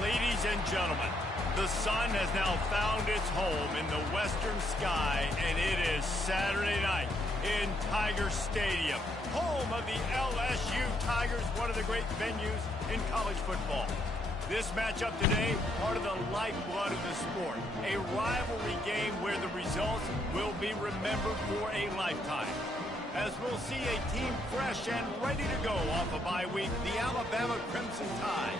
Ladies and gentlemen, the sun has now found its home in the western sky, and it is Saturday night in Tiger Stadium, home of the LSU Tigers, one of the great venues in college football. This matchup today, part of the lifeblood of the sport, a rivalry game where the results will be remembered for a lifetime. As we'll see a team fresh and ready to go off a bye week, the Alabama Crimson Tide,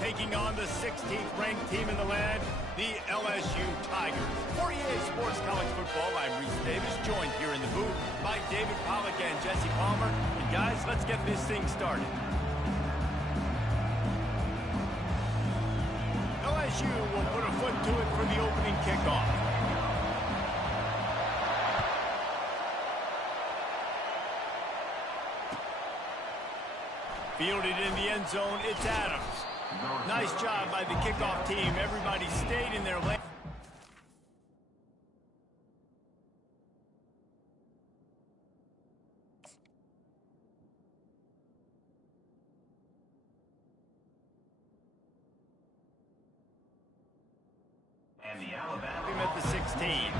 taking on the 16th ranked team in the land, the LSU Tigers. For EA Sports College Football, I'm Reese Davis, joined here in the booth by David Pollack and Jesse Palmer. And guys, let's get this thing started. LSU will put a foot to it for the opening kickoff. Fielded in the end zone, it's Adams. Nice job by the kickoff team. Everybody stayed in their lane. And the Alabama at the 16.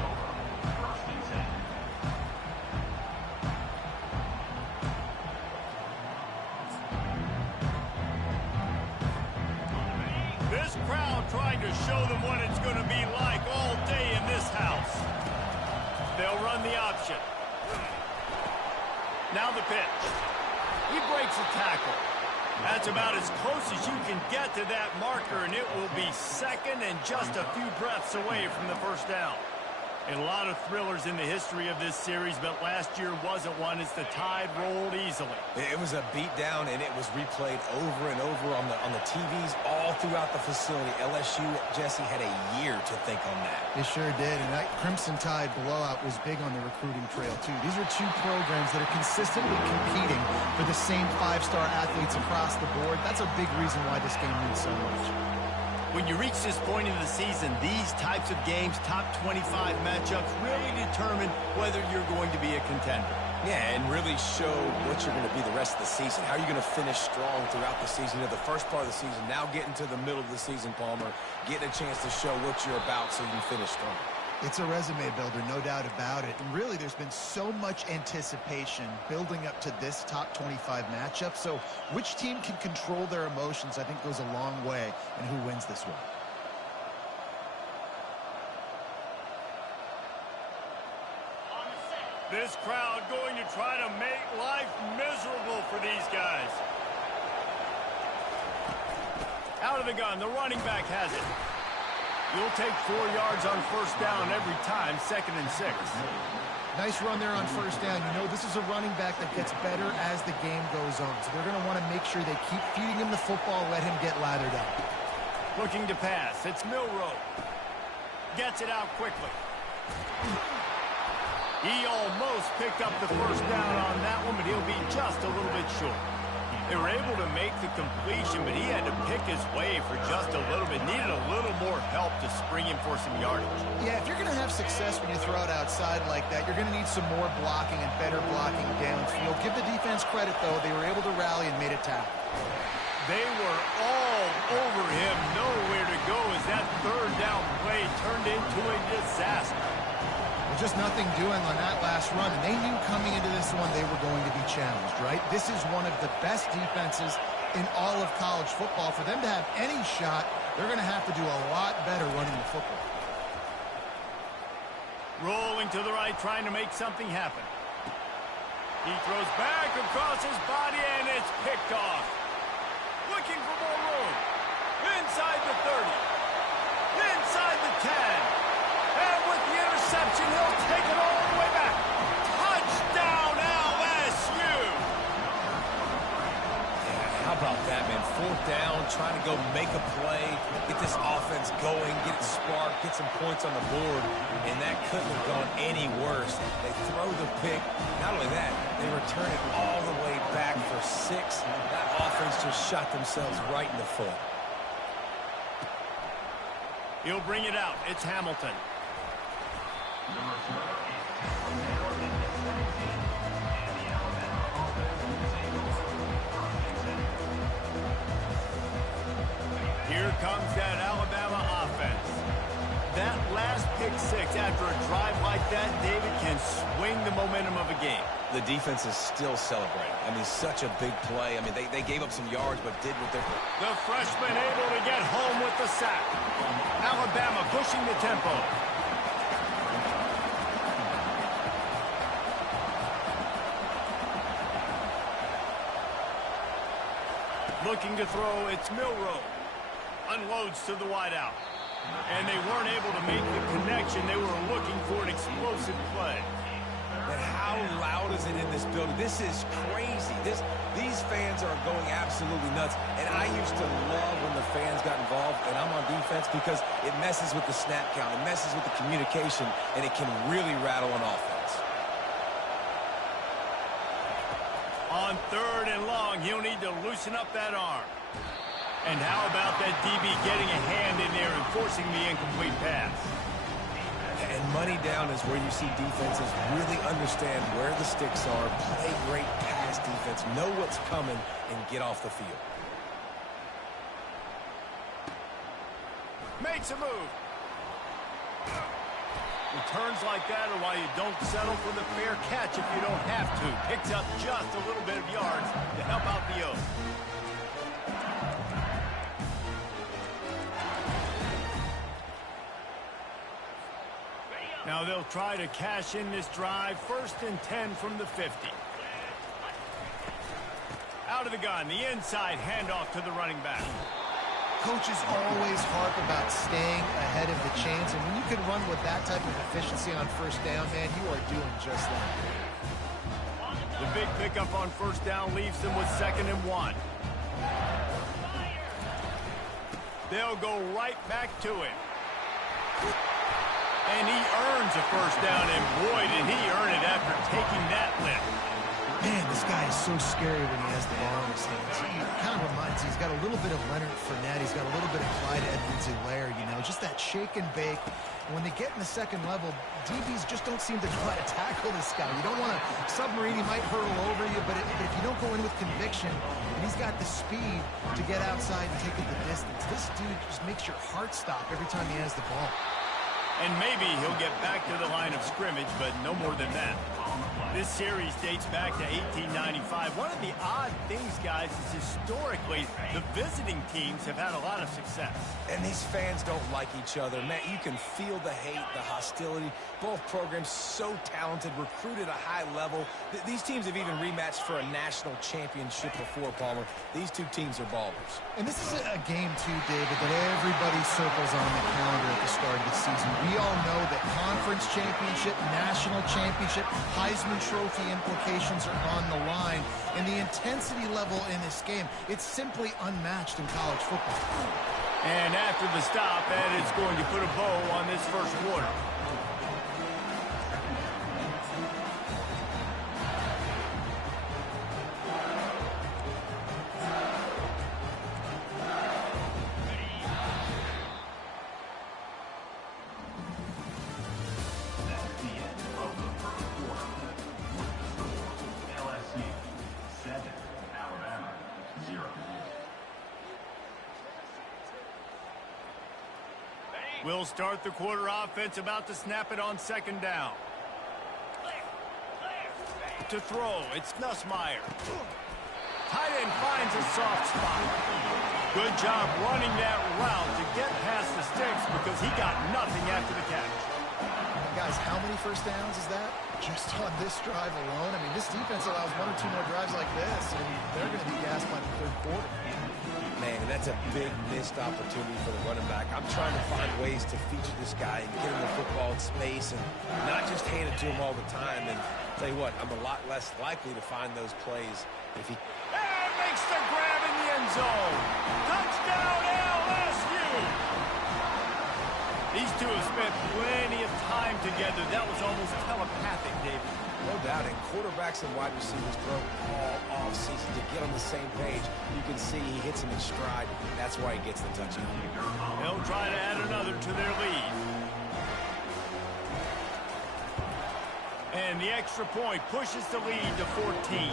This crowd trying to show them what it's going to be like all day in this house. They'll run the option. Now the pitch. He breaks a tackle. That's about as close as you can get to that marker, and it will be second and just a few breaths away from the first down. And a lot of thrillers in the history of this series, but last year wasn't one as the Tide rolled easily. It was a beatdown, and it was replayed over and over on the TVs all throughout the facility. LSU, Jesse, had a year to think on that. They sure did, and that Crimson Tide blowout was big on the recruiting trail, too. These are two programs that are consistently competing for the same five-star athletes across the board. That's a big reason why this game means so much. When you reach this point in the season, these types of games, top 25 matchups, really determine whether you're going to be a contender. Yeah, and really show what you're going to be the rest of the season. How are you going to finish strong throughout the season? The first part of the season, now getting to the middle of the season, Palmer, getting a chance to show what you're about so you can finish strong. It's a resume builder, no doubt about it. And really, there's been so much anticipation building up to this top 25 matchup. So which team can control their emotions, I think, goes a long way in who wins this one. This crowd going to try to make life miserable for these guys. Out of the gun, the running back has it. You'll take 4 yards on first down every time, 2nd and 6. Nice run there on first down. You know, this is a running back that gets better as the game goes on. So they're going to want to make sure they keep feeding him the football, let him get lathered up. Looking to pass. It's Milroe. Gets it out quickly. He almost picked up the first down on that one, but he'll be just a little bit short. They were able to make the completion, but he had to pick his way for just a little bit. Needed a little more help to spring him for some yardage. Yeah, if you're going to have success when you throw it outside like that, you're going to need some more blocking and better blocking downfield. Give the defense credit, though. They were able to rally and made a tackle. They were all over him, nowhere to go as that third down play turned into a disaster. Just nothing doing on that last run, and they knew coming into this one they were going to be challenged, right? This is one of the best defenses in all of college football. For them to have any shot, they're going to have to do a lot better running the football. Rolling to the right, trying to make something happen. He throws back across his body, and it's picked off. Looking for more room. Inside the 30. Inside the 10. And with the interception, he'll take it all the way back. Touchdown, LSU! Yeah, how about that, man? 4th down, trying to go make a play, get this offense going, get it sparked, get some points on the board, and that couldn't have gone any worse. They throw the pick. Not only that, they return it all the way back for 6. That offense just shot themselves right in the foot. He'll bring it out. It's Hamilton. Here comes that Alabama offense. That last pick six after a drive like that, David, can swing the momentum of a game. The defense is still celebrating. I mean, such a big play. I mean, they gave up some yards, but did what they're... The freshman able to get home with the sack. Alabama pushing the tempo. Looking to throw, it's Milroe. Unloads to the wideout. And they weren't able to make the connection. They were looking for an explosive play. And how loud is it in this building? This is crazy. These fans are going absolutely nuts. And I used to love when the fans got involved, and I'm on defense, because it messes with the snap count. It messes with the communication, and it can really rattle an offense. On 3rd and long, he'll need to loosen up that arm. And how about that DB getting a hand in there and forcing the incomplete pass? And money down is where you see defenses really understand where the sticks are, play great pass defense, know what's coming, and get off the field. Makes a move. Returns like that are why you don't settle for the fair catch if you don't have to. Picks up just a little bit of yards to help out the O's. Now they'll try to cash in this drive. 1st and 10 from the 50. Out of the gun, the inside handoff to the running back. Coaches always harp about staying ahead of the chains, and when you can run with that type of efficiency on 1st down, man, you are doing just that. The big pickup on 1st down leaves them with 2nd and 1. They'll go right back to him. And he earns a 1st down, and boy, did he earn it after taking that lift. Man, this guy is so scary when he has the ball in his hands. He kind of reminds me, he's got a little bit of Leonard Fournette. He's got a little bit of Clyde Edwards-Helaire, you know, just that shake and bake. When they get in the 2nd level, DBs just don't seem to try to tackle this guy. You don't want to submarine, he might hurtle over you, but if you don't go in with conviction, and he's got the speed to get outside and take it the distance, this dude just makes your heart stop every time he has the ball. And maybe he'll get back to the line of scrimmage, but no more than that. This series dates back to 1895. One of the odd things, guys, is historically the visiting teams have had a lot of success. And these fans don't like each other. Man, you can feel the hate, the hostility. Both programs so talented, recruited at a high level. These teams have even rematched for a national championship before, Palmer. These two teams are ballers. And this is a game, too, David, that everybody circles on the calendar at the start of the season. We all know that conference championship, national championship, Heisman Trophy implications are on the line. And the intensity level in this game, it's simply unmatched in college football. And after the stop, that is going to put a bow on this 1st quarter. We'll start the quarter offense, about to snap it on 2nd down. To throw, it's Nussmeier. Tight end finds a soft spot. Good job running that route to get past the sticks because he got nothing after the catch. Guys, how many 1st downs is that? Just on this drive alone? I mean, this defense allows 1 or 2 more drives like this, and they're going to be gassed by the 3rd quarter. Man, that's a big missed opportunity for the running back. I'm trying to find ways to feature this guy and get him the football in space and not just hand it to him all the time. And tell you what, I'm a lot less likely to find those plays if he... And makes the grab in the end zone. Touchdown, LSU! These two have spent plenty of time together. That was almost telepathic, David. No doubt, and quarterbacks and wide receivers throw all off-season to get on the same page. You can see he hits him in stride. That's why he gets the touchdown. They'll try to add another to their lead. And the extra point pushes the lead to 14.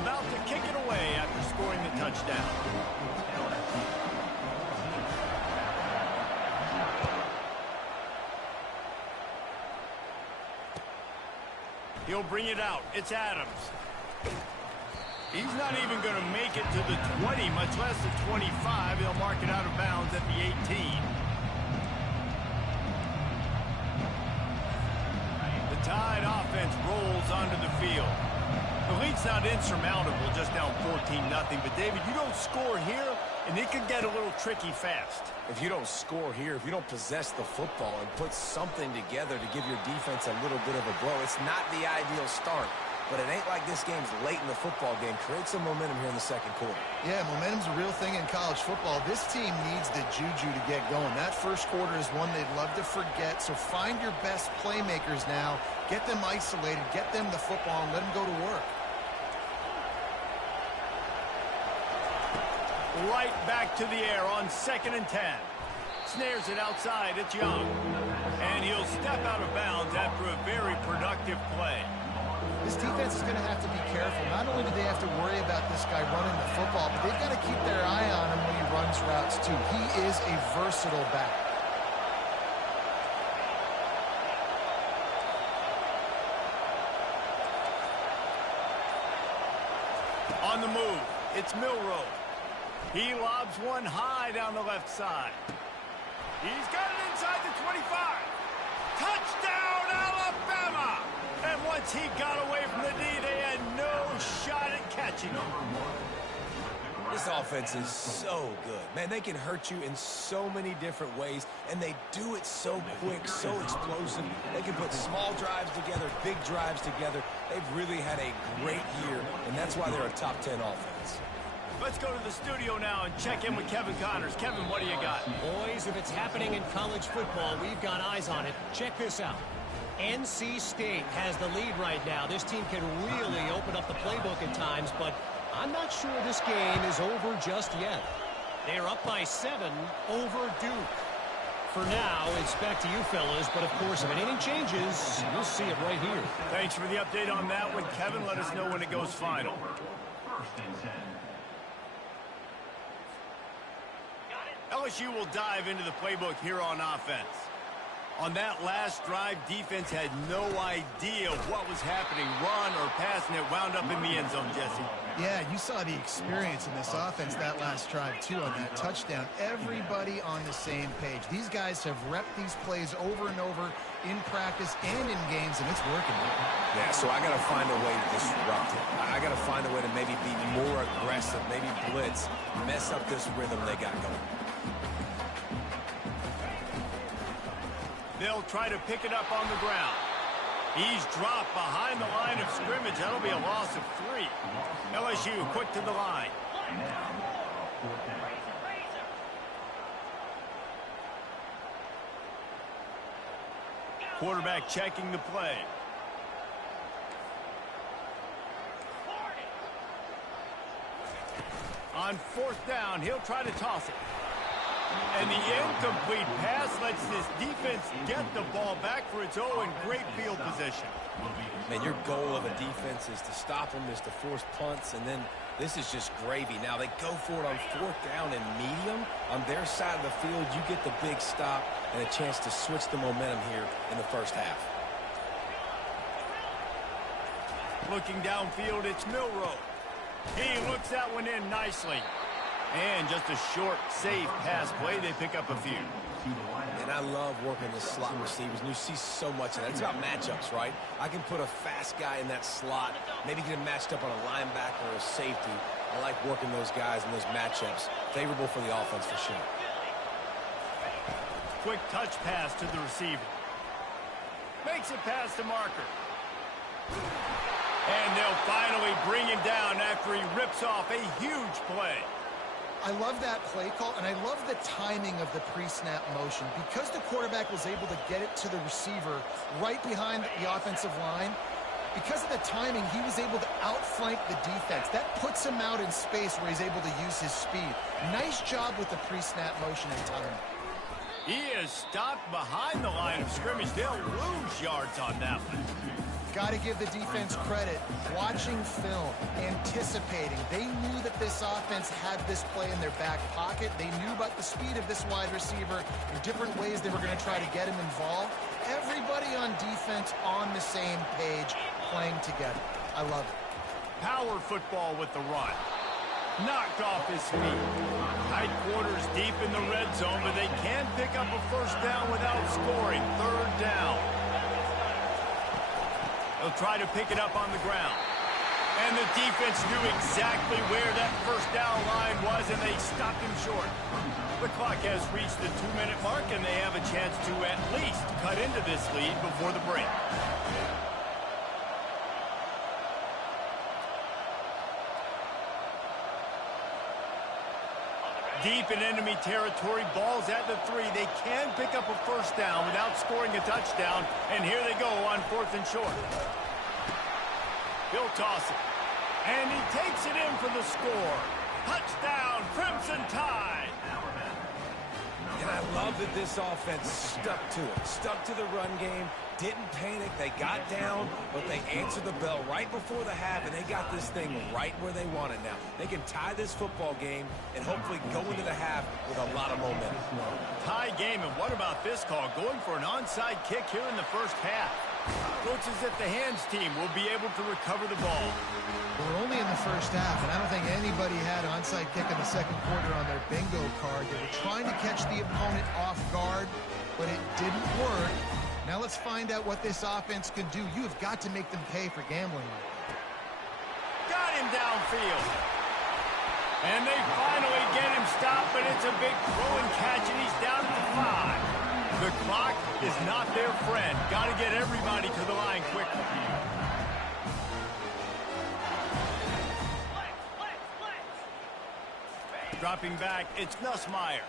About to kick it away after scoring the touchdown. touchdown. He'll bring it out. It's Adams. He's not even going to make it to the 20, much less the 25. He'll mark it out of bounds at the 18. The Tide offense rolls onto the field. The lead's not insurmountable, just down 14-0. But, David, you don't score here, and it could get a little tricky fast. If you don't score here, if you don't possess the football and put something together to give your defense a little bit of a blow, it's not the ideal start. But it ain't like this game's late in the football game. Create some momentum here in the second quarter. Yeah, momentum's a real thing in college football. This team needs the juju to get going. That first quarter is one they'd love to forget. So find your best playmakers now. Get them isolated. Get them the football and let them go to work. Right back to the air on 2nd and 10. Snares it outside. It's Young. And he'll step out of bounds after a very productive play. This defense is going to have to be careful. Not only do they have to worry about this guy running the football, but they've got to keep their eye on him when he runs routes too. He is a versatile back. On the move, it's Milroe. He lobs one high down the left side. He's got it inside the 25. Touchdown, Alabama! And once he got away from the D, they had no shot at catching him. This offense is so good. Man, they can hurt you in so many different ways, and they do it so quick, so explosive. They can put small drives together, big drives together. They've really had a great year, and that's why they're a top 10 offense. Let's go to the studio now and check in with Kevin Connors. Kevin, what do you got? Boys, if it's happening in college football, we've got eyes on it. Check this out. NC State has the lead right now. This team can really open up the playbook at times, but I'm not sure this game is over just yet. They're up by 7 over Duke. For now, it's back to you fellas, but of course, if anything changes, you'll see it right here. Thanks for the update on that one, Kevin. Let us know when it goes final. LSU will dive into the playbook here on offense. On that last drive, defense had no idea what was happening, run or pass, and it wound up in the end zone, Jesse. Yeah, you saw the experience in this offense that last drive, too, on that touchdown. Everybody on the same page. These guys have repped these plays over and over in practice and in games, and it's working. Yeah, so I got to find a way to disrupt it. I got to find a way to maybe be more aggressive, maybe blitz, mess up this rhythm they got going. They'll try to pick it up on the ground. He's dropped behind the line of scrimmage. That'll be a loss of 3. LSU quick to the line. Quarterback checking the play. On 4th down, he'll try to toss it. And the incomplete pass lets this defense get the ball back for its own. Great field position. Man, your goal of a defense is to stop them, is to force punts, and then this is just gravy. Now, they go for it on 4th down and medium. On their side of the field, you get the big stop and a chance to switch the momentum here in the first half. Looking downfield, it's Milroe. He looks that one in nicely. And just a short, safe pass play. They pick up a few. And I love working the slot receivers. And you see so much of that. It's about matchups, right? I can put a fast guy in that slot, maybe get him matched up on a linebacker or a safety. I like working those guys in those matchups. Favorable for the offense for sure. Quick touch pass to the receiver. Makes it past the marker. And they'll finally bring him down after he rips off a huge play. I love that play call, and I love the timing of the pre-snap motion. Because the quarterback was able to get it to the receiver right behind the offensive line, because of the timing, he was able to outflank the defense. That puts him out in space where he's able to use his speed. Nice job with the pre-snap motion and timing. He is stopped behind the line of scrimmage. They'll lose yards on that one. Got to give the defense credit. Watching film, anticipating. They knew that this offense had this play in their back pocket. They knew about the speed of this wide receiver and different ways they were going to try to get him involved. Everybody on defense on the same page, playing together. I love it. Power football with the run. Knocked off his feet. Tight quarters deep in the red zone, but they can pick up a first down without scoring. Third down. They'll try to pick it up on the ground. And the defense knew exactly where that first down line was, and they stopped him short. The clock has reached the 2-minute mark, and they have a chance to at least cut into this lead before the break. Deep in enemy territory, ball's at the 3. They can pick up a first down without scoring a touchdown, and here they go on 4th and short. He'll toss it, and he takes it in for the score. Touchdown, Crimson Tide! And I love that this offense stuck to it, stuck to the run game, didn't panic. They got down, but they answered the bell right before the half, and they got this thing right where they want it now. They can tie this football game and hopefully go into the half with a lot of momentum. Tie game, and what about this call? Going for an onside kick here in the first half. Coaches at the hands team will be able to recover the ball. We're only in the first half, and I don't think anybody had onside kick in the second quarter on their bingo card. They were trying to catch the opponent off guard, but it didn't work. Now let's find out what this offense can do. You have got to make them pay for gambling. Got him downfield. And they finally get him stopped, but it's a big throw and catch, and he's down at the 5. The clock is not their friend. Got to get everybody to the line quickly. Dropping back, it's Nussmeier.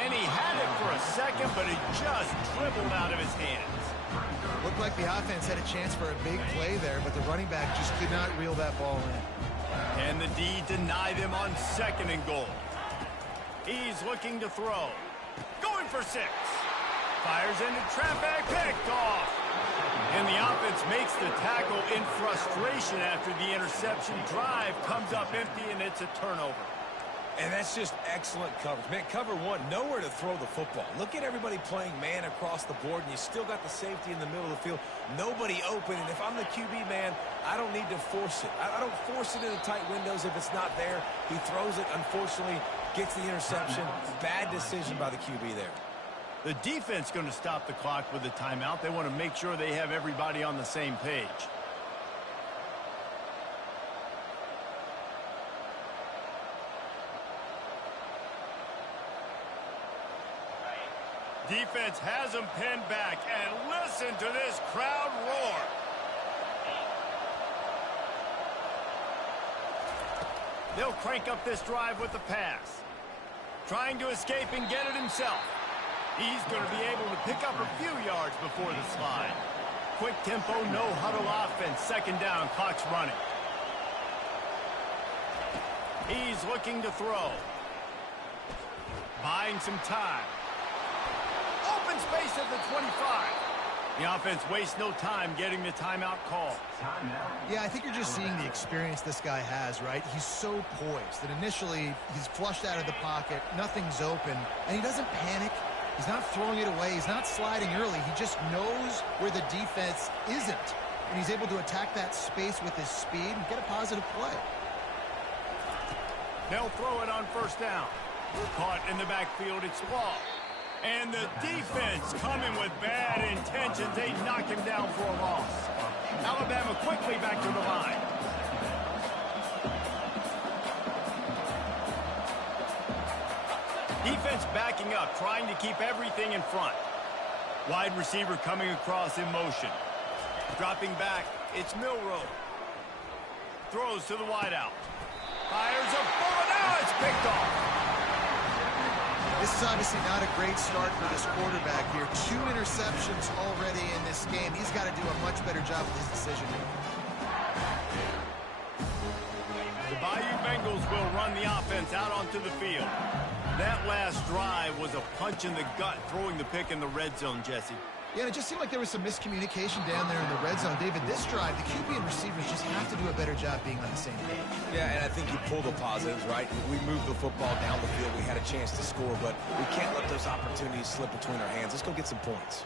And he had it for a second, but it just dribbled out of his hands. Looked like the offense had a chance for a big play there, but the running back just could not reel that ball in. And the D deny them on 2nd and goal. He's looking to throw. Going for 6. Fires into traffic, picked off. And the offense makes the tackle in frustration after the interception. Drive comes up empty, and it's a turnover. And that's just excellent coverage. Man, cover 1, nowhere to throw the football. Look at everybody playing man across the board, and you still got the safety in the middle of the field. Nobody open, and if I'm the QB man, I don't need to force it. I don't force it into tight windows if it's not there. He throws it, unfortunately, gets the interception. Bad decision by the QB there. The defense going to stop the clock with a timeout. They want to make sure they have everybody on the same page. Defense has them pinned back, and listen to this crowd roar. They'll crank up this drive with the pass. Trying to escape and get it himself. He's going to be able to pick up a few yards before the slide. Quick tempo, no huddle offense. 2nd down, clock's running. He's looking to throw. Buying some time. Open space at the 25. The offense wastes no time getting the timeout call. Yeah, I think you're just seeing the experience this guy has, right? He's so poised that initially he's flushed out of the pocket, nothing's open, and he doesn't panic. He's not throwing it away. He's not sliding early. He just knows where the defense isn't, and he's able to attack that space with his speed and get a positive play. They'll throw it on 1st down. Caught in the backfield, it's Law. And the defense coming with bad intentions. They knock him down for a loss. Alabama quickly back to the line. Defense backing up, trying to keep everything in front. Wide receiver coming across in motion. Dropping back, it's Milroe. Throws to the wideout. Fires a bullet, now it's picked off. This is obviously not a great start for this quarterback here. 2 interceptions already in this game. He's got to do a much better job with his decision making. The Bayou Bengals will run the offense out onto the field. That last drive was a punch in the gut, throwing the pick in the red zone, Jesse. Yeah, and it just seemed like there was some miscommunication down there in the red zone. David, this drive, the QB and receivers just have to do a better job being on the same page. Yeah, and I think you pull the positives, right? We moved the football down the field. We had a chance to score, but we can't let those opportunities slip between our hands. Let's go get some points.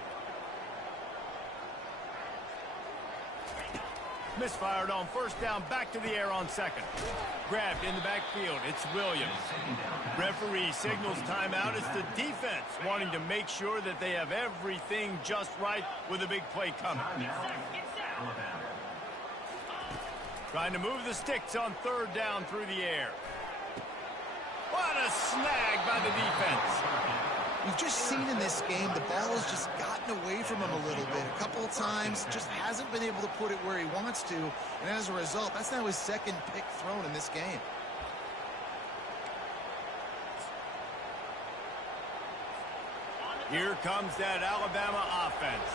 Misfired on first down, back to the air on second. Grabbed in the backfield, it's Williams. Referee signals timeout. It's the defense wanting to make sure that they have everything just right with a big play coming. Trying to move the sticks on third down through the air. What a snag by the defense. We've just seen in this game the ball has just gotten away from him a little bit. A couple of times, just hasn't been able to put it where he wants to. And as a result, that's now his second pick thrown in this game. Here comes that Alabama offense.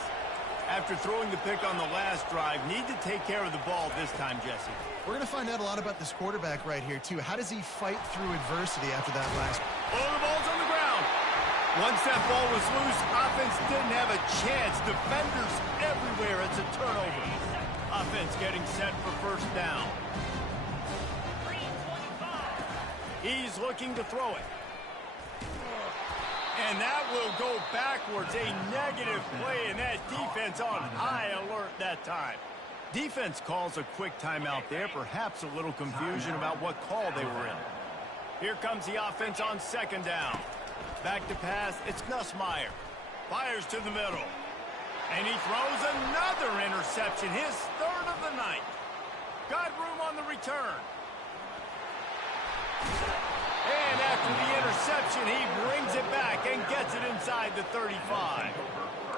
After throwing the pick on the last drive, need to take care of the ball this time, Jesse. We're going to find out a lot about this quarterback right here, too. How does he fight through adversity after that last? Oh, the ball's on the ground. Once that ball was loose, offense didn't have a chance. Defenders everywhere. It's a turnover. Offense getting set for first down. He's looking to throw it. And that will go backwards. A negative play, and that defense on high alert that time. Defense calls a quick timeout there. Perhaps a little confusion about what call they were in. Here comes the offense on second down. Back to pass, it's Nussmeier. Fires to the middle. And he throws another interception, his third of the night. Got room on the return. And after the interception, he brings it back and gets it inside the 35.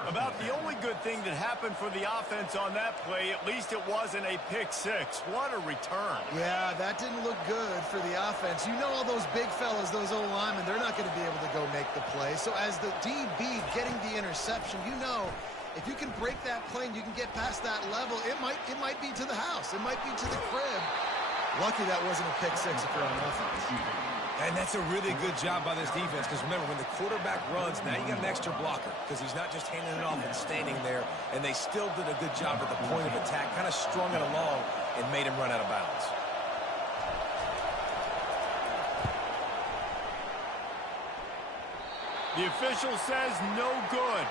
About the only good thing that happened for the offense on that play, at least it wasn't a pick six. What a return. Yeah, that didn't look good for the offense. You know all those big fellas, those old linemen, they're not going to be able to go make the play. So as the DB getting the interception, you know, if you can break that play and you can get past that level, it might be to the house. It might be to the crib. Lucky that wasn't a pick six if you're on offense. And that's a really good job by this defense, because remember, when the quarterback runs, now you got an extra blocker, because he's not just handing it off and standing there, and they still did a good job at the point of attack, kind of strung it along and made him run out of bounds. The official says no good.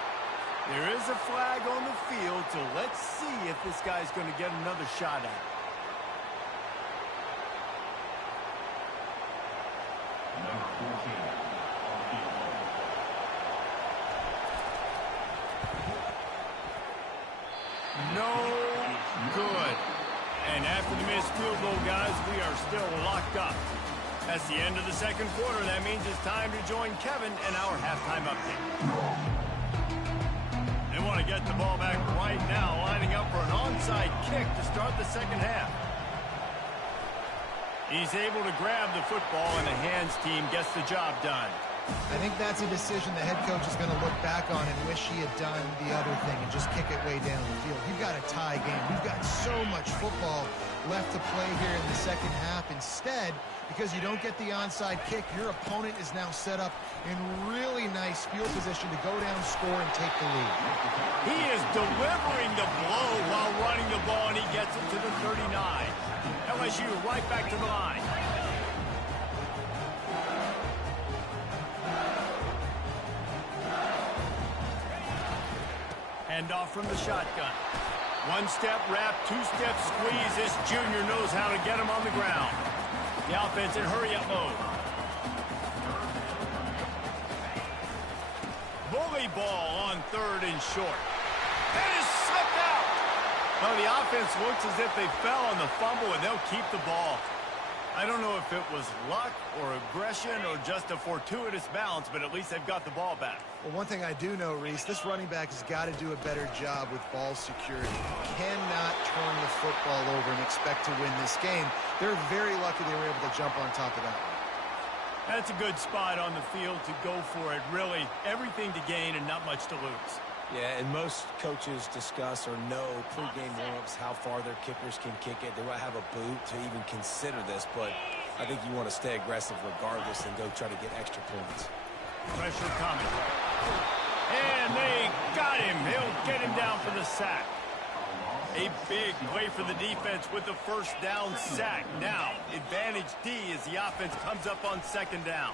There is a flag on the field, so let's see if this guy's going to get another shot at it. No good. And after the missed field goal, guys, we are still locked up. That's the end of the second quarter. That means it's time to join Kevin in our halftime update. They want to get the ball back right now, lining up for an onside kick to start the second half. He's able to grab the football, and the hands team gets the job done. I think that's a decision the head coach is going to look back on and wish he had done the other thing and just kick it way down the field. You've got a tie game. We've got so much football left to play here in the second half. Instead, because you don't get the onside kick, your opponent is now set up in really nice field position to go down, score, and take the lead. He is delivering the blow while running the ball, and he gets it to the 39. LSU right back to the line. Handoff from the shotgun. One-step wrap, two-step squeeze. This junior knows how to get him on the ground. The offense in hurry-up mode. Bully ball on third and short. That is slipped out. No, the offense looks as if they fell on the fumble, and they'll keep the ball. I don't know if it was luck or aggression or just a fortuitous bounce, but at least they've got the ball back. Well, one thing I do know, Reese, this running back has got to do a better job with ball security. Cannot turn the football over and expect to win this game. They're very lucky they were able to jump on top of that. That's a good spot on the field to go for it. Really, everything to gain and not much to lose. Yeah, and most coaches discuss or know pregame warm-ups how far their kickers can kick it. They might have a boot to even consider this, but I think you want to stay aggressive regardless and go try to get extra points. Pressure coming. And they got him. He'll get him down for the sack. A big play for the defense with the first down sack. Now, advantage D as the offense comes up on second down.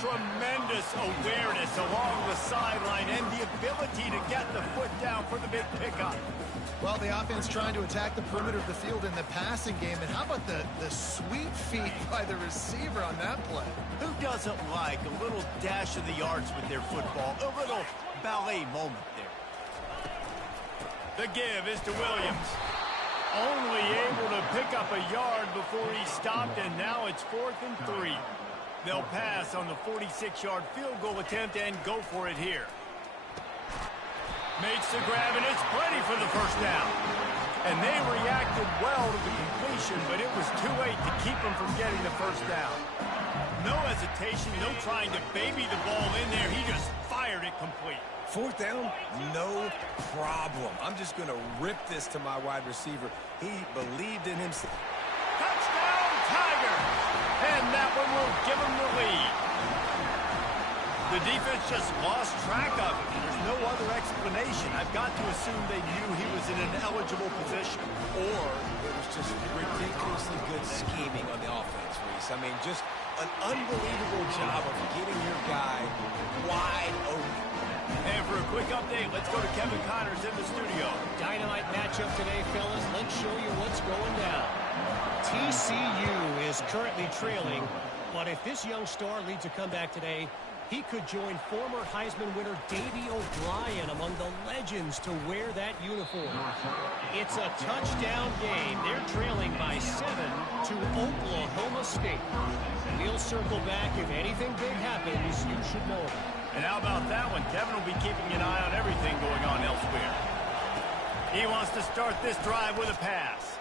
Tremendous awareness along the sideline and the ability to get the foot down for the big pickup. Well, the offense trying to attack the perimeter of the field in the passing game. And how about the sweet feet by the receiver on that play? Who doesn't like a little dash of the yards with their football? A little ballet moment there. The give is to Williams. Only able to pick up a yard before he stopped, and now it's 4th and 3. They'll pass on the 46-yard field goal attempt and go for it here. Makes the grab, and it's plenty for the first down. And they reacted well to the completion, but it was too late to keep them from getting the first down. No hesitation, no trying to baby the ball in there. He just fired it complete. 4th down, no problem. I'm just going to rip this to my wide receiver. He believed in himself. Touchdown, Tiger! And that one will give him the lead. The defense just lost track of him. There's no other explanation. I've got to assume they knew he was in an eligible position. Or it was just ridiculously good scheming on the offense, Reese. I mean, just an unbelievable job of getting your guy wide open. And for a quick update, let's go to Kevin Connors in the studio. Dynamite matchup today, fellas. Let's show you what's going down. TCU is currently trailing, but if this young star leads a comeback today, he could join former Heisman winner Davey O'Brien among the legends to wear that uniform. It's a touchdown game. They're trailing by 7 to Oklahoma State. We'll circle back. If anything big happens, you should know about it. And how about that one? Kevin will be keeping an eye on everything going on elsewhere. He wants to start this drive with a pass.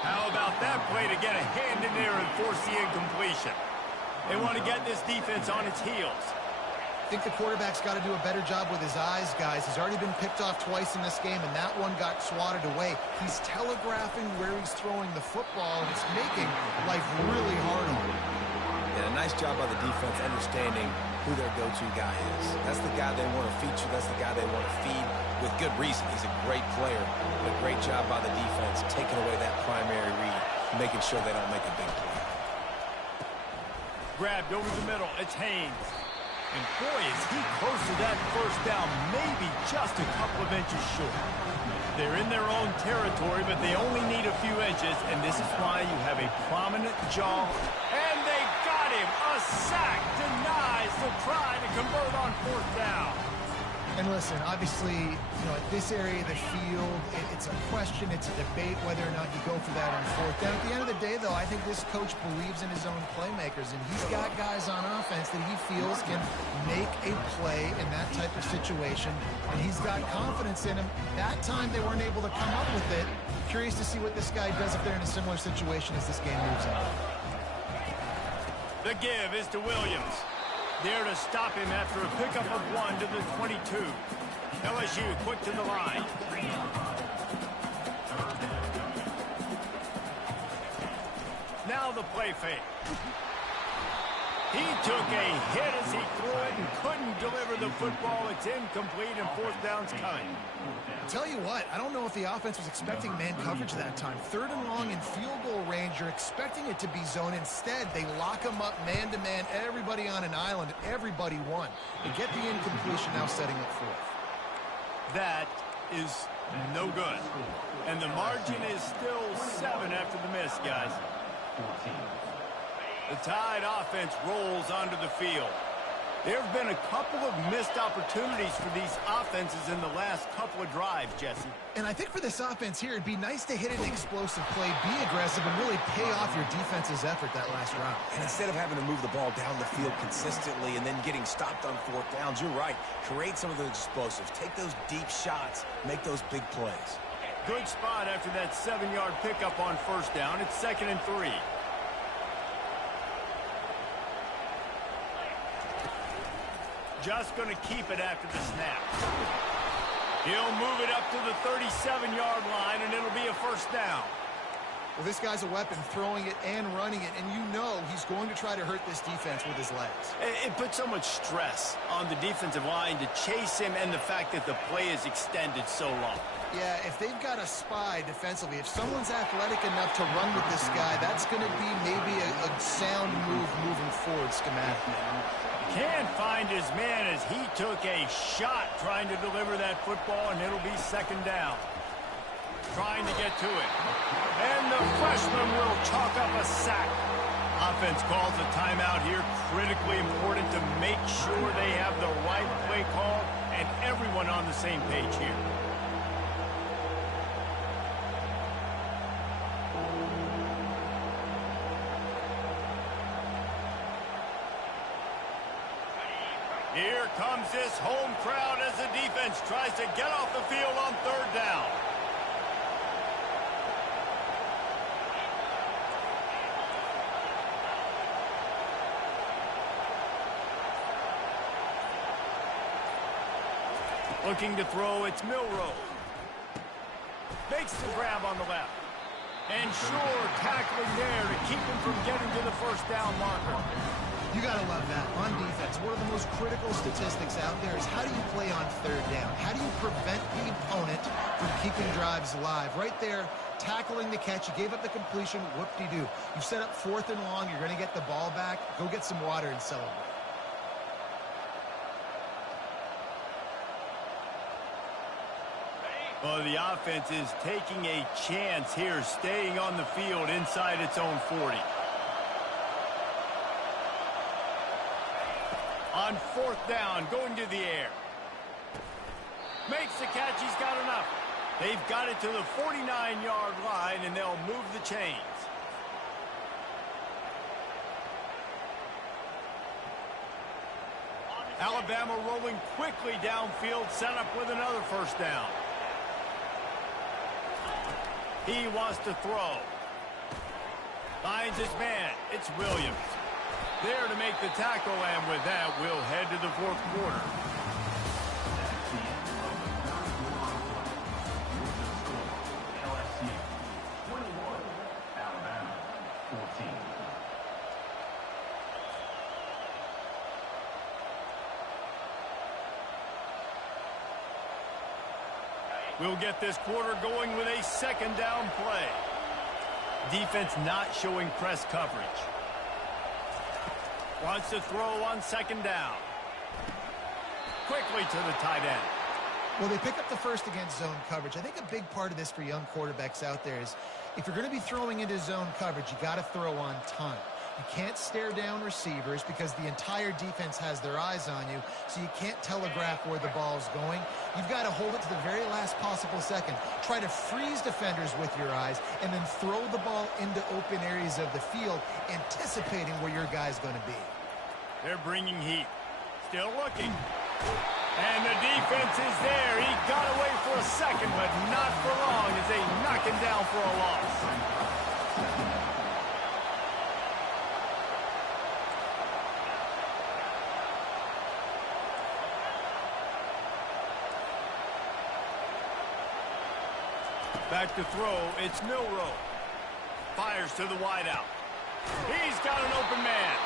How about that play to get a hand in there and force the incompletion? They want to get this defense on its heels. I think the quarterback's got to do a better job with his eyes, guys. He's already been picked off twice in this game, and that one got swatted away. He's telegraphing where he's throwing the football, and it's making life really hard on him. Yeah, a nice job by the defense understanding who their go-to guy is. That's the guy they want to feature. That's the guy they want to feed with good reason. He's a great player. A great job by the defense taking away that primary read, making sure they don't make a big play. Grabbed over the middle. It's Haynes. And boy, is he close to that first down, maybe just a couple of inches short. They're in their own territory, but they only need a few inches, and this is why you have a prominent jaw. And they got him. A sack denies the try to convert on 4th down. And listen, obviously, at this area of the field, it's a question, it's a debate whether or not you go for that on 4th down. At the end of the day, though, I think this coach believes in his own playmakers, and he's got guys on offense that he feels can make a play in that type of situation, and he's got confidence in him. That time, they weren't able to come up with it. Curious to see what this guy does if they're in a similar situation as this game moves on. The give is to Williams. There to stop him after a pickup of 1 to the 22. LSU quick to the line. Now the play fake. He took a hit as he threw it and couldn't deliver the football. It's incomplete and 4th down's coming. Tell you what, I don't know if the offense was expecting man coverage that time. 3rd and long in field goal range, you're expecting it to be zone. Instead, they lock them up man-to-man, everybody on an island, everybody won. They get the incompletion, now setting up 4th. That is no good. And the margin is still 7 after the miss, guys. The Tide offense rolls onto the field. There have been a couple of missed opportunities for these offenses in the last couple of drives, Jesse. And I think for this offense here, it'd be nice to hit an explosive play, be aggressive, and really pay off your defense's effort that last round. And instead of having to move the ball down the field consistently and then getting stopped on 4th downs, you're right. Create some of those explosives. Take those deep shots. Make those big plays. Good spot after that 7-yard pickup on 1st down. It's 2nd and 3. Just going to keep it after the snap. He'll move it up to the 37-yard line, and it'll be a 1st down. Well, this guy's a weapon, throwing it and running it, and you know he's going to try to hurt this defense with his legs. It puts so much stress on the defensive line to chase him, and the fact that the play is extended so long. Yeah, if they've got a spy defensively, if someone's athletic enough to run with this guy, that's going to be maybe a sound move moving forward schematically. Can't find his man as he took a shot trying to deliver that football, and it'll be second down. Trying to get to it. And the freshman will chalk up a sack. Offense calls a timeout here. Critically important to make sure they have the right play call and everyone on the same page here. Here comes this home crowd as the defense tries to get off the field on third down. Looking to throw, it's Milroe. Makes the grab on the left. And sure, tackling there to keep him from getting to the first down marker. You got to love that. On defense, one of the most critical statistics out there is how do you play on third down? How do you prevent the opponent from keeping drives alive? Right there, tackling the catch. You gave up the completion. Whoop-de-doo. You set up 4th and long. You're going to get the ball back. Go get some water and celebrate. Well, the offense is taking a chance here, staying on the field inside its own 40. On 4th down, going to the air. Makes the catch, he's got enough. They've got it to the 49-yard line, and they'll move the chains. Alabama rolling quickly downfield, set up with another first down. He wants to throw. Finds his man. It's Williams. There to make the tackle, and with that, we'll head to the 4th quarter. LSU 21, Alabama 14. We'll get this quarter going with a second down play. Defense not showing press coverage. Wants to throw on second down. Quickly to the tight end. Well, they pick up the first against zone coverage. I think a big part of this for young quarterbacks out there is if you're going to be throwing into zone coverage, you got to throw on time. You can't stare down receivers because the entire defense has their eyes on you, so you can't telegraph where the ball's going. You've got to hold it to the very last possible second. Try to freeze defenders with your eyes and then throw the ball into open areas of the field, anticipating where your guy's going to be. They're bringing heat. Still looking. And the defense is there. He got away for a second, but not for long as they knock him down for a loss. Back to throw, it's Milroe. Fires to the wideout. He's got an open man.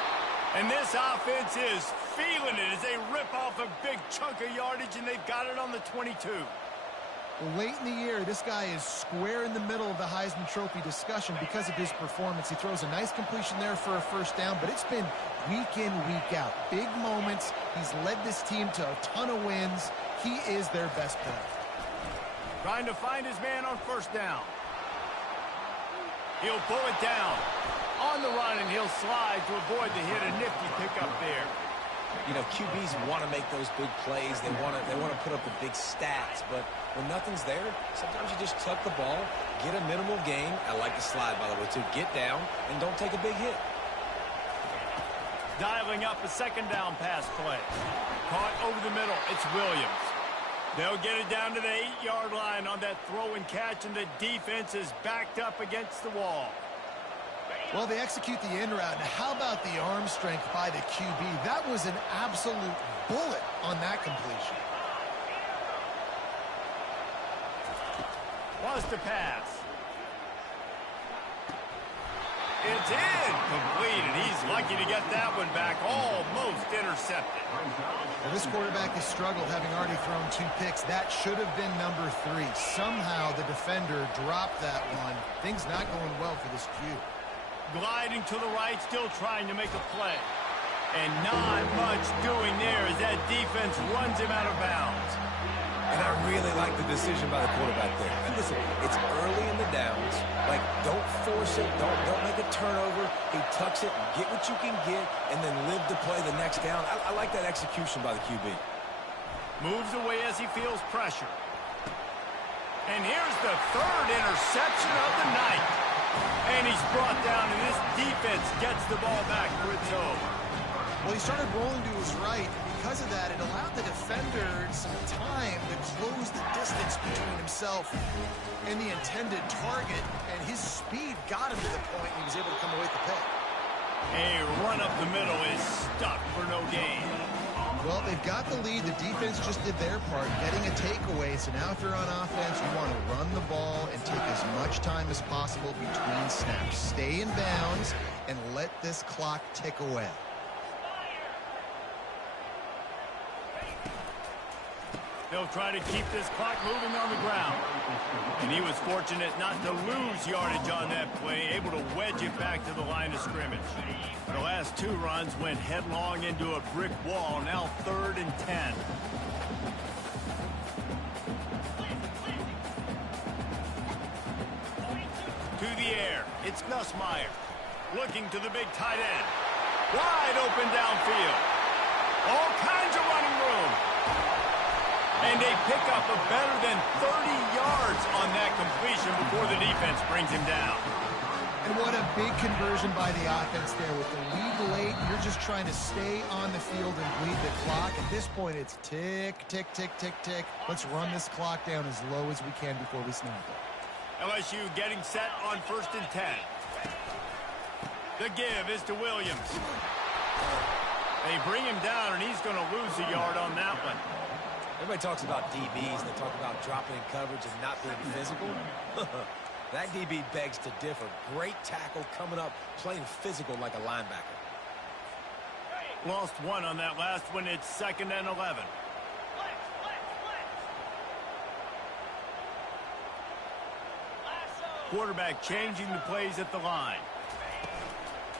And this offense is feeling it as they rip off a big chunk of yardage, and they've got it on the 22. Well, late in the year, this guy is square in the middle of the Heisman Trophy discussion because of his performance. He throws a nice completion there for a first down, but it's been week in, week out. Big moments. He's led this team to a ton of wins. He is their best player. Trying to find his man on first down. He'll pull it down. On the run, and he'll slide to avoid the hit. A nifty pickup there. You know, QBs want to make those big plays. They want to put up the big stats. But when nothing's there, sometimes you just tuck the ball, get a minimal gain. I like the slide, by the way, too. Get down and don't take a big hit. Dialing up a second down pass play. Caught over the middle. It's Williams. They'll get it down to the 8-yard line on that throw and catch, and the defense is backed up against the wall. Well, they execute the in route. Now, how about the arm strength by the QB? That was an absolute bullet on that completion. Wants to pass. It's incomplete, and he's lucky to get that one back, almost intercepted. Well, this quarterback has struggled, having already thrown 2 picks. That should have been number 3. Somehow the defender dropped that one. Things not going well for this Q. Gliding to the right, still trying to make a play. And not much doing there as that defense runs him out of bounds. And I really like the decision by the quarterback there. And listen, it's early in the downs. Like, don't force it. Don't make a turnover. He tucks it, get what you can get, and then live to play the next down. I like that execution by the QB. Moves away as he feels pressure. And here's the 3rd interception of the night. And he's brought down, and this defense gets the ball back for its own. Well, he started rolling to his right. Because of that, it allowed the defender some time to close the distance between himself and the intended target, and his speed got him to the point he was able to come away with the pick. A run up the middle is stuck for no gain. Well, they've got the lead. The defense just did their part, getting a takeaway. So now if you're on offense, you want to run the ball and take as much time as possible between snaps. Stay in bounds and let this clock tick away. They'll try to keep this clock moving on the ground. And he was fortunate not to lose yardage on that play, able to wedge it back to the line of scrimmage. The last 2 runs went headlong into a brick wall, now 3rd and 10. To the air, it's Nussmeier. Looking to the big tight end. Wide open downfield. All kinds of running room. And they pick up a better than 30 yards on that completion before the defense brings him down. And what a big conversion by the offense there. With the lead late, you're just trying to stay on the field and bleed the clock. At this point, it's tick, tick, tick, tick, tick. Let's run this clock down as low as we can before we snap it. LSU getting set on 1st and 10. The give is to Williams. They bring him down, and he's going to lose a yard on that one. Everybody talks about DBs, and they talk about dropping in coverage and not being physical. That DB begs to differ. Great tackle coming up, playing physical like a linebacker. Lost 1 on that last one. It's 2nd and 11. Quarterback changing the plays at the line.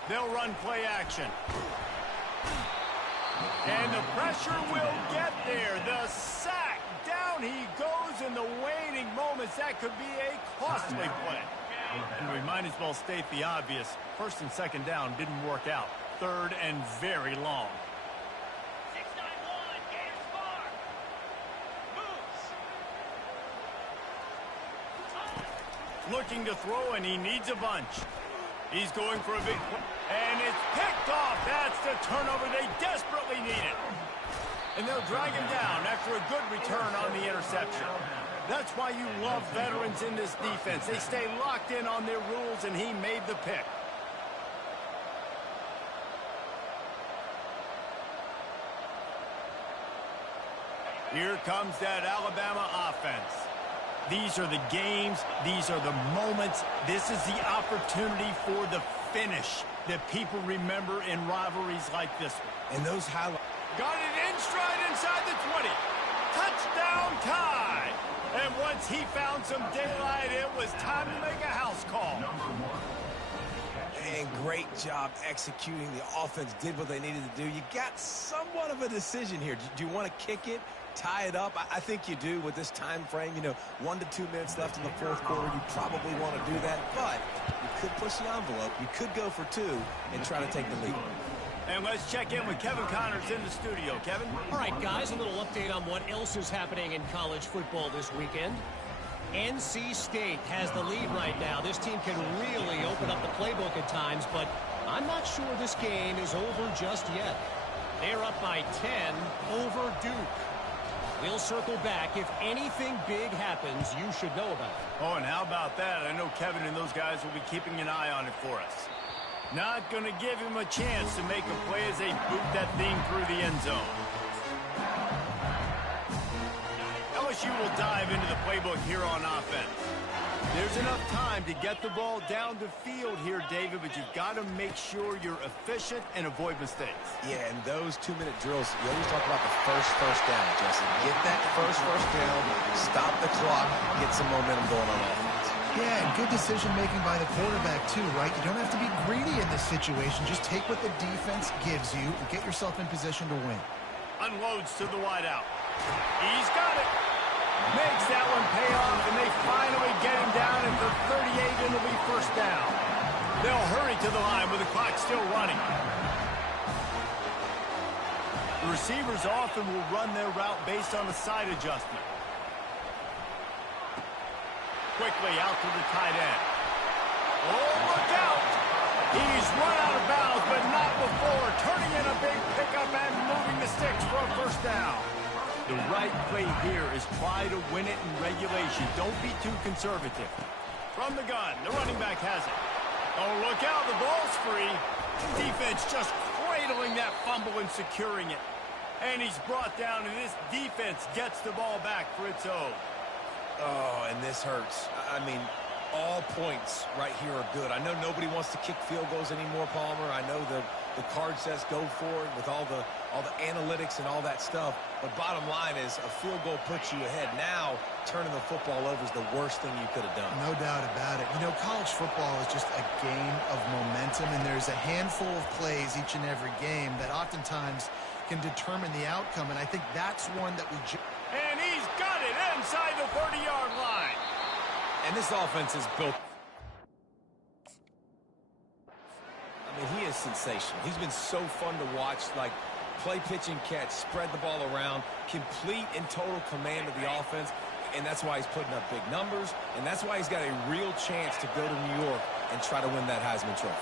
They'll run play action. And the pressure will get there. The sack. Down he goes in the waning moments. That could be a costly play. And we might as well state the obvious. 1st and 2nd down didn't work out. 3rd and very long. Looking to throw, and he needs a bunch. He's going for a big play. And it's picked off. That's the turnover they desperately needed. And they'll drag him down after a good return on the interception. That's why you love veterans in this defense. They stay locked in on their rules, and he made the pick. Here comes that Alabama offense. These are the games. These are the moments. This is the opportunity for the finish that people remember in rivalries like this one. And those highlights. Got it in stride inside the 20. Touchdown tie. And once he found some daylight, it was time to make a house call. And great job executing. The offense did what they needed to do. You got somewhat of a decision here. Do you want to kick it, tie it up? I think you do with this time frame. 1 to 2 minutes left in the 4th quarter. You probably want to do that, but you could push the envelope. You could go for 2 and try to take the lead. And let's check in with Kevin Connors in the studio. Kevin? All right, guys, a little update on what else is happening in college football this weekend. NC State has the lead right now. This team can really open up the playbook at times, but I'm not sure this game is over just yet. They're up by 10 over Duke. We'll circle back. If anything big happens, you should know about it. Oh, and how about that? I know Kevin and those guys will be keeping an eye on it for us. Not going to give him a chance to make a play as they boot that thing through the end zone. LSU will dive into the playbook here on offense. There's enough time to get the ball down the field here, David, but you've got to make sure you're efficient and avoid mistakes. Yeah, and those 2-minute drills, you always talk about the first down, Jesse. Get that first down, stop the clock, get some momentum going on offense. Yeah, and good decision-making by the quarterback, too, right? You don't have to be greedy in this situation. Just take what the defense gives you and get yourself in position to win. Unloads to the wideout. He's got it. Makes that one pay off, and they finally get him down at the 38, and it'll be first down. They'll hurry to the line with the clock still running. The receivers often will run their route based on a side adjustment. Quickly out to the tight end. Oh, look out! He's run out of bounds, but not before. Turning in a big pickup and moving the sticks for a first down. The right play here is try to win it in regulation. Don't be too conservative. From the gun, the running back has it. Oh, look out, the ball's free. Defense just cradling that fumble and securing it. And he's brought down, and this defense gets the ball back for its own. Oh, and this hurts. I mean, all points right here are good. I know nobody wants to kick field goals anymore, Palmer. I know the card says go for it with all the analytics and all that stuff. But bottom line is a field goal puts you ahead. Now, turning the football over is the worst thing you could have done. No doubt about it. You know, college football is just a game of momentum, and there's a handful of plays each and every game that oftentimes can determine the outcome. And I think that's one that we... And he's got it inside the 30-yard line. And this offense is built... I mean, he is sensational. He's been so fun to watch, like play, pitch, and catch, spread the ball around, complete and total command of the offense, and that's why he's putting up big numbers, and that's why he's got a real chance to go to New York and try to win that Heisman Trophy.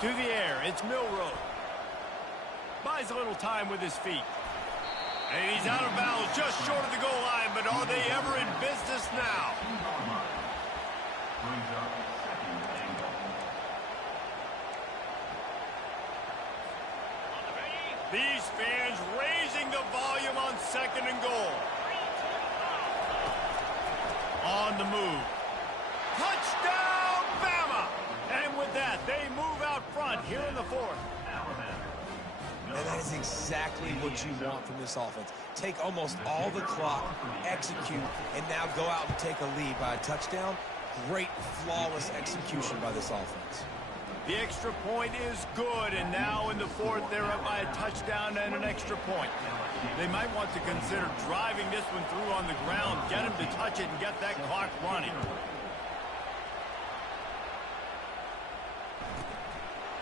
To the air, it's Milroe. Buys a little time with his feet. And he's out of bounds just short of the goal line, but are they ever in business now? These fans raising the volume on 2nd and goal. On the move. Touchdown, Bama! And with that, they move out front here in the 4th. And that is exactly what you want from this offense. Take almost all the clock, execute, and now go out and take a lead by a touchdown. Great, flawless execution by this offense. The extra point is good, and now in the 4th, they're up by a touchdown and an extra point. They might want to consider driving this one through on the ground, get him to touch it, and get that clock running.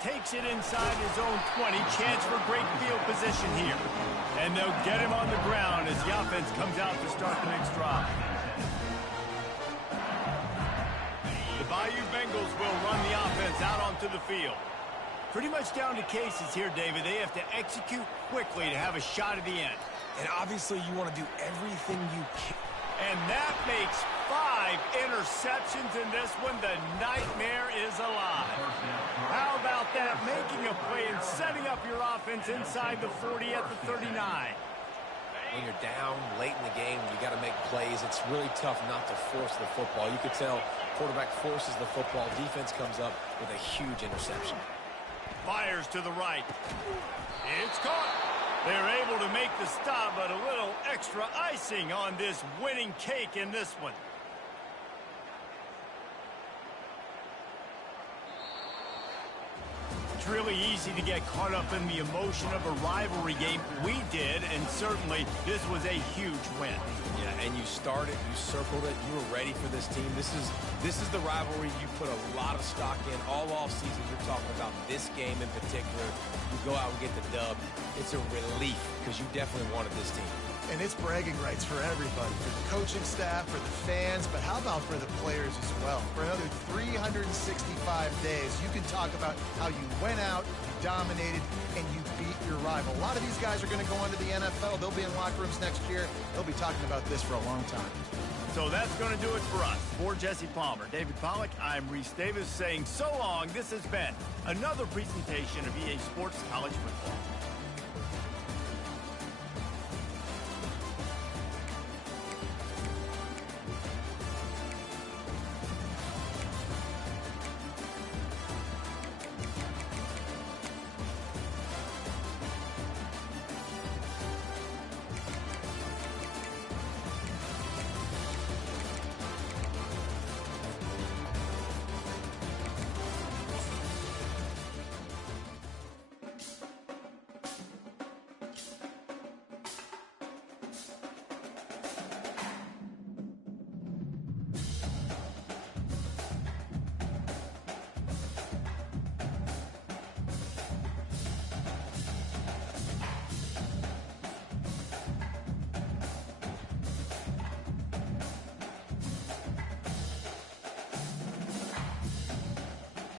Takes it inside his own 20. Chance for great field position here. And they'll get him on the ground as the offense comes out to start the next drive. The Bayou Bengals will run the offense out onto the field. Pretty much down to cases here, David. They have to execute quickly to have a shot at the end. And obviously you want to do everything you can. And that makes 5 interceptions in this one. The nightmare is alive. How about that? Making a play and setting up your offense inside the 40 at the 39. When you're down late in the game, you got to make plays. It's really tough not to force the football. You could tell quarterback forces the football. Defense comes up with a huge interception. Fires to the right. It's caught. They're able to make the stop, but a little extra icing on this winning cake in this one. It's really easy to get caught up in the emotion of a rivalry game. We did, and certainly this was a huge win. Yeah, and you started, you circled it, you were ready for this team. This is the rivalry you put a lot of stock in all offseason. You're talking about this game in particular. You go out and get the dub. It's a relief because you definitely wanted this team. And it's bragging rights for everybody, for the coaching staff, for the fans, but how about for the players as well? For another 365 days, you can talk about how you went out, you dominated, and you beat your rival. A lot of these guys are going to go on to the NFL. They'll be in locker rooms next year. They'll be talking about this for a long time. So that's going to do it for us. For Jesse Palmer, David Pollack, I'm Reese Davis saying so long. This has been another presentation of EA Sports College Football.